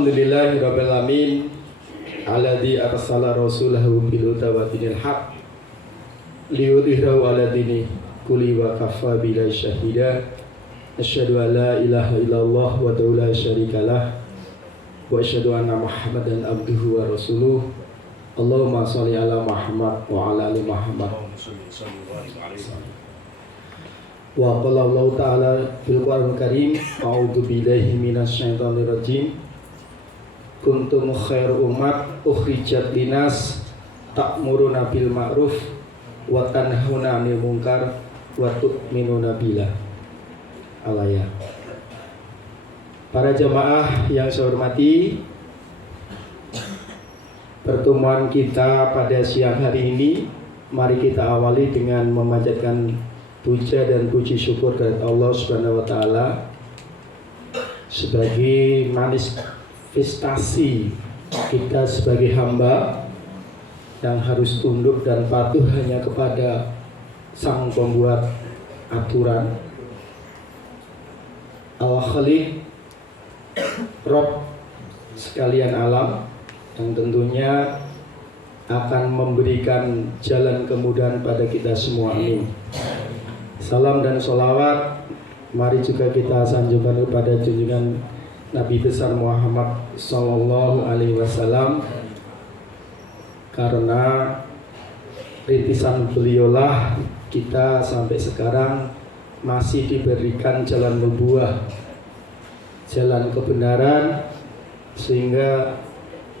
Alhamdulillahirabbil alamin alladzi arsala rasulahu bil huda wa dinil haq liyudhhirahu 'ala dini kulli wa kafa billahi syahida. Asyhadu an la ilaha illallah wa la syarikalah wa asyhadu anna Muhammadan abduhu wa rasuluh. Allahumma shalli ala Muhammad wa ala ali Muhammad. Wa qala Allah ta'ala fil Qur'anil Karim, a'udzu billahi minasyaitonir rajim. Kuntum khairu ummat ukhrijat linas ta'muruna bil ma'ruf wa tanhauna 'anil munkar wa tu'minuna billah. Al-ayat. Para jamaah yang saya hormati, pertemuan kita pada siang hari ini, mari kita awali dengan memanjatkan puja dan puji syukur kepada Allah Subhanahu wa taala sebagai manifestasi kita sebagai hamba yang harus tunduk dan patuh hanya kepada Sang pembuat aturan, Al-Khaliq, Rob sekalian alam, yang tentunya akan memberikan jalan kemudahan pada kita semua. Amin. Salam dan sholawat mari juga kita sanjungkan kepada junjungan Nabi besar Muhammad Sallallahu Alaihi Wasallam, karena rintisan beliaulah kita sampai sekarang masih diberikan jalan nubuah, jalan kebenaran, sehingga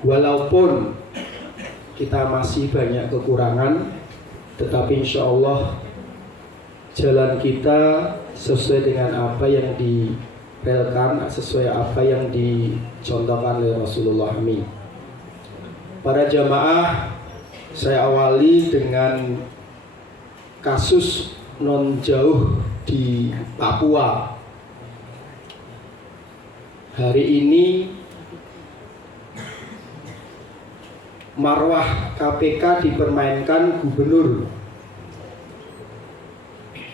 walaupun kita masih banyak kekurangan, tetapi insya Allah jalan kita sesuai dengan apa yang direlkan, sesuai apa yang dicontohkan oleh Rasulullah. Amin. Para jamaah, saya awali dengan kasus non jauh di Papua. Hari ini marwah KPK dipermainkan Gubernur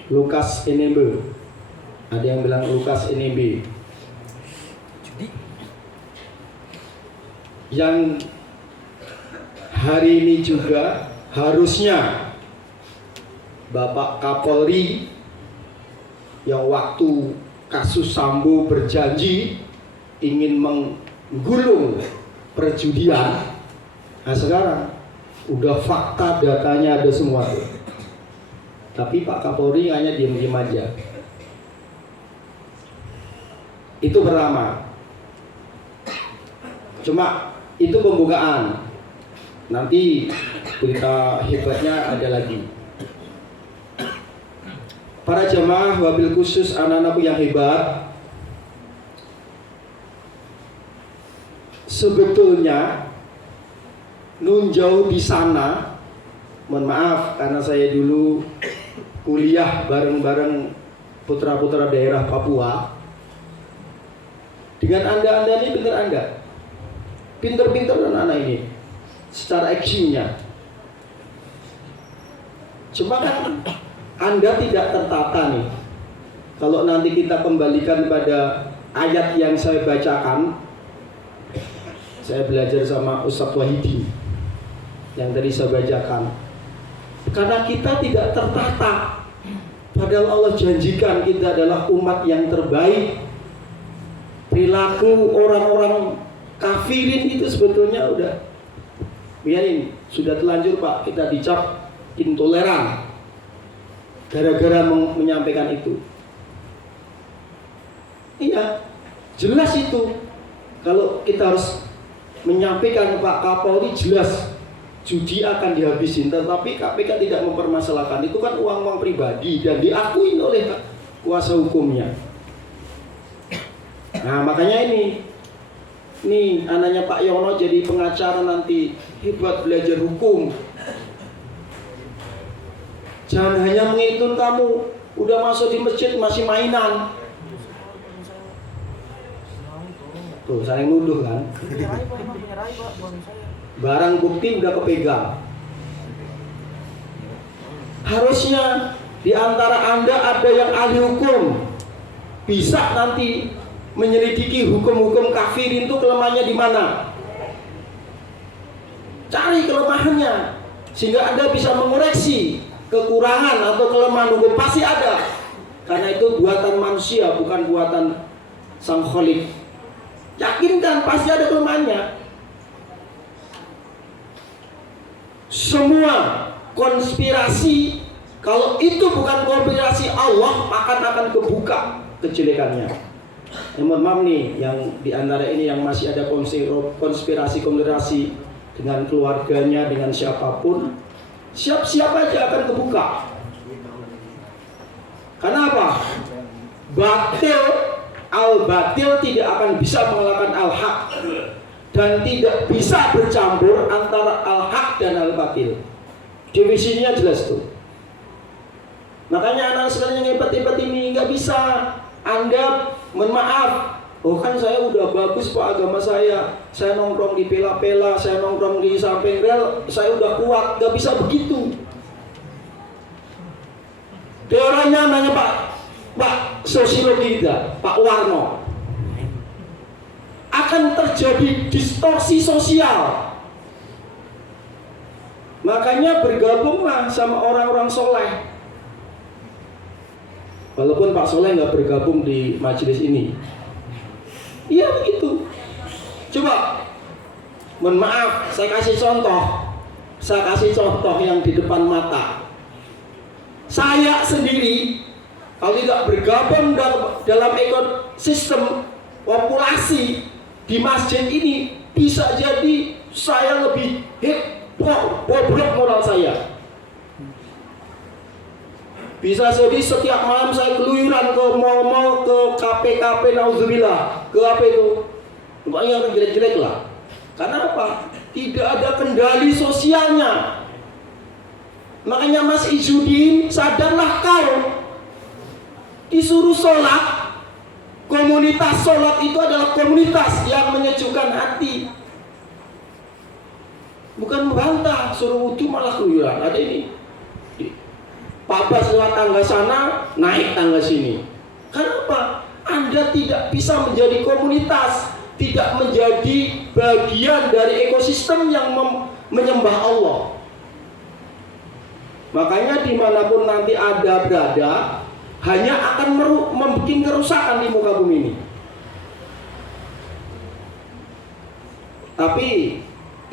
Lukas NMB. Ada yang bilang Lukas NMB. Yang hari ini juga harusnya Bapak Kapolri yang waktu kasus Sambo berjanji ingin menggulung perjudian. Nah sekarang udah fakta, datanya ada semua tuh. Tapi Pak Kapolri hanya diam-diam aja. Itu pertama. Cuma itu pembukaan. Nanti berita hebatnya ada lagi. Para jamaah wabil khusus anak-anakku yang hebat, sebetulnya nun jauh di sana, mohon maaf karena saya dulu kuliah bareng-bareng putra-putra daerah Papua. Dengan anda ini pinter anda, pinter-pinter anak-anak ini secara IQ-nya. Cuma kan anda tidak tertata nih. Kalau nanti kita kembalikan pada ayat yang saya bacakan, saya belajar sama Ustadz Wahidi yang tadi saya bacakan. Karena kita tidak tertata, padahal Allah janjikan kita adalah umat yang terbaik. Perilaku orang-orang kafirin itu sebetulnya udah biarin, sudah telanjur Pak, kita dicap intoleran gara-gara menyampaikan itu. Iya, jelas itu. Kalau kita harus menyampaikan Pak Kapolri, jelas judi akan dihabisin, tetapi KPK tidak mempermasalahkan. Itu kan uang-uang pribadi dan diakui oleh kuasa hukumnya. Nah makanya ini anaknya Pak Yono jadi pengacara nanti, hebat belajar hukum. Jangan hanya menghitung kamu udah masuk di masjid masih mainan. Tuh saling nuduh kan. Barang bukti udah kepegang. Harusnya di antara Anda ada yang ahli hukum, bisa nanti menyelidiki hukum-hukum kafirin itu kelemahannya di mana. Cari kelemahannya sehingga Anda bisa mengoreksi kekurangan atau kelemahan hukum. Pasti ada, karena itu buatan manusia, bukan buatan Sang Khalik. Yakinkan pasti ada kelemahannya. Semua konspirasi, kalau itu bukan konspirasi Allah, akan kebuka kejelekannya. Mohon maaf nih, yang diantara ini yang masih ada konspirasi dengan keluarganya, dengan siapapun, siap-siap aja akan kebuka. Karena apa? Al-batil tidak akan bisa mengalahkan al-haq, dan tidak bisa bercampur antara al-haq dan al-batil. Definisinya jelas tuh. Makanya anak sekalian yang hebat-hebat ini nggak bisa Anda, mohon maaf, oh kan saya udah bagus Pak agama saya nongkrong di pela-pela, saya nongkrong di samping rel, saya udah kuat. Nggak bisa begitu. Teorinya nanya Pak sosiologi kita, Pak Warno, akan terjadi distorsi sosial. Makanya bergabunglah sama orang-orang soleh. Walaupun Pak Soleh nggak bergabung di majelis ini, iya begitu. Coba, mohon maaf, saya kasih contoh yang di depan mata. Saya sendiri kalau tidak bergabung dalam ekosistem populasi di masjid ini, bisa jadi saya lebih bobrok moral saya. Bisa jadi setiap malam saya keluyuran ke mall-mall, ke kafe-kafe, naudzubillah, ke apa itu, pokoknya yang jelek-jelek lah. Karena apa? Tidak ada kendali sosialnya. Makanya Mas Izudin, sadarlah kau, disuruh sholat. Komunitas sholat itu adalah komunitas yang menyejukkan hati, bukan membantah. Suruh wudhu malah keluyuran. Ada ini Pak Bas lewat tangga sana, naik tangga sini. Kenapa? Anda tidak bisa menjadi komunitas, tidak menjadi bagian dari ekosistem yang menyembah Allah. Makanya dimanapun nanti Anda berada, hanya akan membuat kerusakan di muka bumi ini. Tapi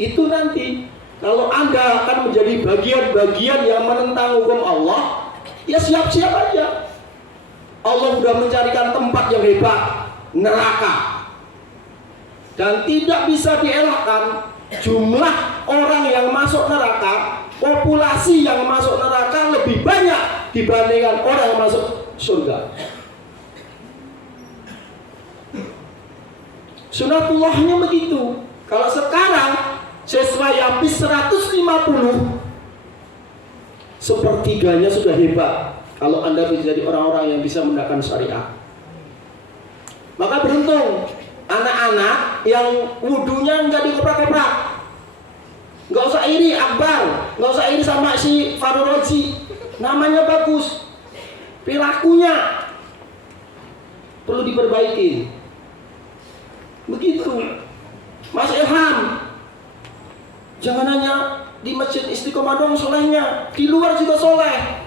itu nanti, kalau Anda akan menjadi bagian-bagian yang menentang hukum Allah, ya siap-siap aja. Allah sudah mencarikan tempat yang hebat, neraka. Dan tidak bisa dielakkan jumlah orang yang masuk neraka, populasi yang masuk neraka lebih banyak dibandingkan orang yang masuk surga. Sunatullahnya begitu. Kalau sekarang sesuai habis 150, sepertiganya sudah hebat. Kalau Anda bisa jadi orang-orang yang bisa menegakkan syariat, maka beruntung anak-anak yang wudunya nggak dikoprak-koprak. Nggak usah iri Akbar, nggak usah iri sama si Faruroji, namanya bagus, perilakunya perlu diperbaiki. Begitu Mas Ilham, jangan hanya di Masjid Istiqomah dong solehnya, di luar juga soleh.